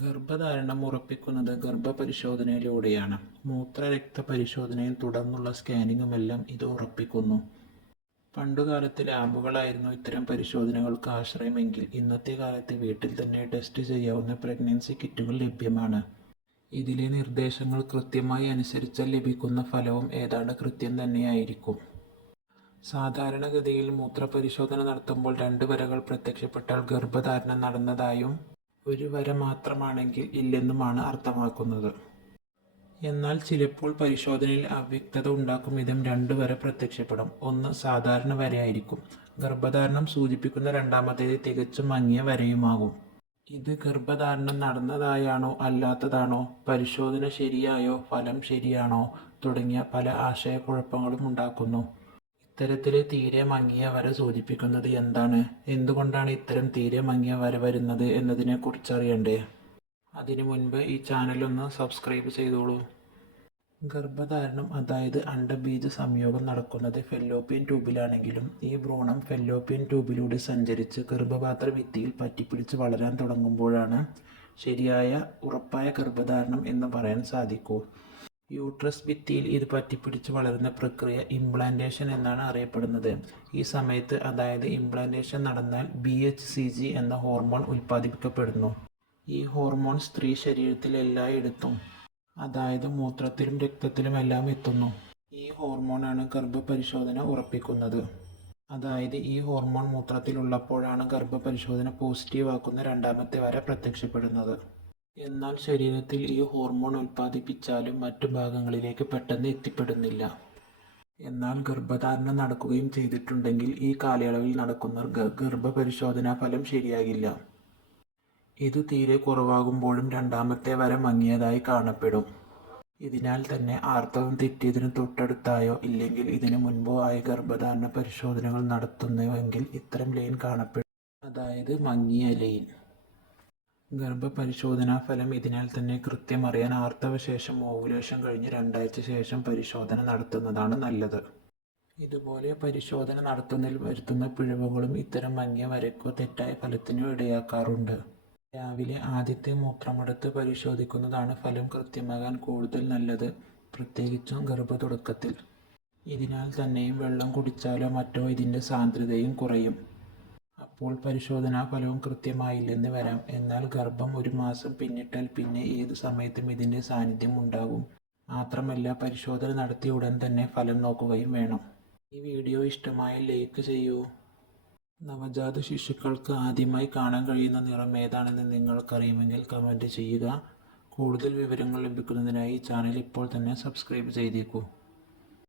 ഗർഭധാരണം ഉറപ്പിക്കുന്നത് ഗർഭപരിശോധനയിലൂടെയാണ്. മൂത്രരക്ത പരിശോധനയും തുടർന്നുള്ള സ്കാനിങ്ങുമെല്ലാം ഇത് ഉറപ്പിക്കുന്നു. പണ്ടുകാലത്ത് ലാബുകളായിരുന്നു ഇത്തരം പരിശോധനകൾക്ക് ആശ്രയമെങ്കിൽ ഇന്നത്തെ കാലത്ത് വീട്ടിൽ തന്നെ ടെസ്റ്റ് ചെയ്യാവുന്ന പ്രഗ്നൻസി കിറ്റുകൾ ലഭ്യമാണ്. ഇതിലെ നിർദ്ദേശങ്ങൾ കൃത്യമായി അനുസരിച്ചാൽ ലഭിക്കുന്ന ഫലവും ഏതാണ്ട് കൃത്യം തന്നെയായിരിക്കും. സാധാരണഗതിയിൽ മൂത്രപരിശോധന നടത്തുമ്പോൾ രണ്ട് വരകൾ പ്രത്യക്ഷപ്പെട്ടാൽ ഗർഭധാരണം നടന്നതായും ഒരു വര മാത്രമാണെങ്കിൽ ഇല്ലെന്നുമാണ് അർത്ഥമാക്കുന്നത്. എന്നാൽ ചിലപ്പോൾ പരിശോധനയിൽ അവ്യക്തത ഉണ്ടാക്കും വിധം രണ്ട് വര പ്രത്യക്ഷപ്പെടും. ഒന്ന് സാധാരണ വരയായിരിക്കും. ഗർഭധാരണം സൂചിപ്പിക്കുന്ന രണ്ടാമത്തേത് തികച്ചും മങ്ങിയ വരയുമാകും. ഇത് ഗർഭധാരണം നടന്നതായാണോ അല്ലാത്തതാണോ പരിശോധന ശരിയായോ ഫലം ശരിയാണോ തുടങ്ങിയ പല ആശയക്കുഴപ്പങ്ങളും ഉണ്ടാക്കുന്നു. ഇത്തരത്തിലെ തീരെ മങ്ങിയ വര സൂചിപ്പിക്കുന്നത് എന്താണ്? എന്തുകൊണ്ടാണ് ഇത്തരം തീരെ മങ്ങിയ വര വരുന്നത് എന്നതിനെ കുറിച്ച് അറിയണ്ടേ? അതിനു മുൻപ് ഈ ചാനൽ ഒന്ന് സബ്സ്ക്രൈബ് ചെയ്തോളൂ. ഗർഭധാരണം അതായത് അണ്ടബീജ സംയോഗം നടക്കുന്നത് ഫെല്ലോപ്പിയൻ ട്യൂബിലാണെങ്കിലും ഈ ഭ്രൂണം ഫെല്ലോപ്പിയൻ ട്യൂബിലൂടെ സഞ്ചരിച്ച് ഗർഭപാത്ര ഭിത്തിയിൽ പറ്റിപ്പിടിച്ച് വളരാൻ തുടങ്ങുമ്പോഴാണ് ശരിയായ ഉറപ്പായ ഗർഭധാരണം എന്ന് പറയാൻ സാധിക്കൂ. യൂട്രസ് ഭിത്തിയിൽ ഇത് പറ്റിപ്പിടിച്ച് വളരുന്ന പ്രക്രിയ ഇംപ്ലാന്റേഷൻ എന്നാണ് അറിയപ്പെടുന്നത്. ഈ സമയത്ത് അതായത് ഇംപ്ലാന്റേഷൻ നടന്നാൽ ബി എച്ച് സി ജി എന്ന ഹോർമോൺ ഉൽപ്പാദിപ്പിക്കപ്പെടുന്നു. ഈ ഹോർമോൺ സ്ത്രീ ശരീരത്തിൽ എല്ലായിടത്തും അതായത് മൂത്രത്തിലും രക്തത്തിലും എല്ലാം എത്തുന്നു. ഈ ഹോർമോണാണ് ഗർഭപരിശോധന ഉറപ്പിക്കുന്നത്. അതായത് ഈ ഹോർമോൺ മൂത്രത്തിലുള്ളപ്പോഴാണ് ഗർഭപരിശോധന പോസിറ്റീവ് ആക്കുന്ന രണ്ടാമത്തെ വര പ്രത്യക്ഷപ്പെടുന്നത്. എന്നാൽ ശരീരത്തിൽ ഈ ഹോർമോൺ ഉൽപ്പാദിപ്പിച്ചാലും മറ്റു ഭാഗങ്ങളിലേക്ക് പെട്ടെന്ന് എത്തിപ്പെടുന്നില്ല. എന്നാൽ ഗർഭധാരണം നടക്കുകയും ചെയ്തിട്ടുണ്ടെങ്കിൽ ഈ കാലയളവിൽ നടക്കുന്ന ഗർഭപരിശോധനാ ഫലം ശരിയാകില്ല. ഇത് തീരെ കുറവാകുമ്പോഴും രണ്ടാമത്തെ വരം മങ്ങിയതായി കാണപ്പെടും. ഇതിനാൽ തന്നെ ആർത്തവം തെറ്റിയതിന് തൊട്ടടുത്തായോ ഇല്ലെങ്കിൽ ഇതിനു മുൻപോ ആയ ഗർഭധാരണ പരിശോധനകൾ നടത്തുന്നുവെങ്കിൽ ഇത്തരം ലൈൻ കാണപ്പെടും. അതായത് മങ്ങിയ ലൈൻ. ഗർഭപരിശോധനാ ഫലം ഇതിനാൽ തന്നെ കൃത്യം അറിയാൻ ആർത്തവശേഷം ഓവുലേഷൻ കഴിഞ്ഞ് രണ്ടാഴ്ച ശേഷം പരിശോധന നടത്തുന്നതാണ് നല്ലത്. ഇതുപോലെ പരിശോധന നടത്തുന്നതിൽ വരുത്തുന്ന പിഴവുകളും ഇത്തരം മങ്ങിയ വരയ്ക്കോ തെറ്റായ ഫലത്തിനോ ഇടയാക്കാറുണ്ട്. രാവിലെ ആദ്യത്തെ മൂത്രമെടുത്ത് പരിശോധിക്കുന്നതാണ് ഫലം കൃത്യമാകാൻ കൂടുതൽ നല്ലത് പ്രത്യേകിച്ചും ഗർഭതുടക്കത്തിൽ. ഇതിനാൽ തന്നെയും വെള്ളം കുടിച്ചാലോ മറ്റോ ഇതിന്റെ സാന്ദ്രതയും കുറയും. അപ്പോൾ പരിശോധനാ ഫലവും കൃത്യമായില്ലെന്ന് വരാം. എന്നാൽ ഗർഭം ഒരു മാസം പിന്നിട്ടാൽ പിന്നെ ഏത് സമയത്തും ഇതിന്റെ സാന്നിധ്യം ഉണ്ടാകും. മാത്രമല്ല പരിശോധന നടത്തിയ ഉടൻ തന്നെ ഫലം നോക്കുകയും വേണം. ഈ വീഡിയോ ഇഷ്ടമായി ലൈക്ക് ചെയ്യൂ. നവജാത ശിശുക്കൾക്ക് ആദ്യമായി കാണാൻ കഴിയുന്ന നിറം ഏതാണെന്ന് നിങ്ങൾക്കറിയുമെങ്കിൽ കമന്റ് ചെയ്യുക. കൂടുതൽ വിവരങ്ങൾ ലഭിക്കുന്നതിനായി ചാനൽ ഇപ്പോൾ തന്നെ സബ്സ്ക്രൈബ് ചെയ്തേക്കൂ.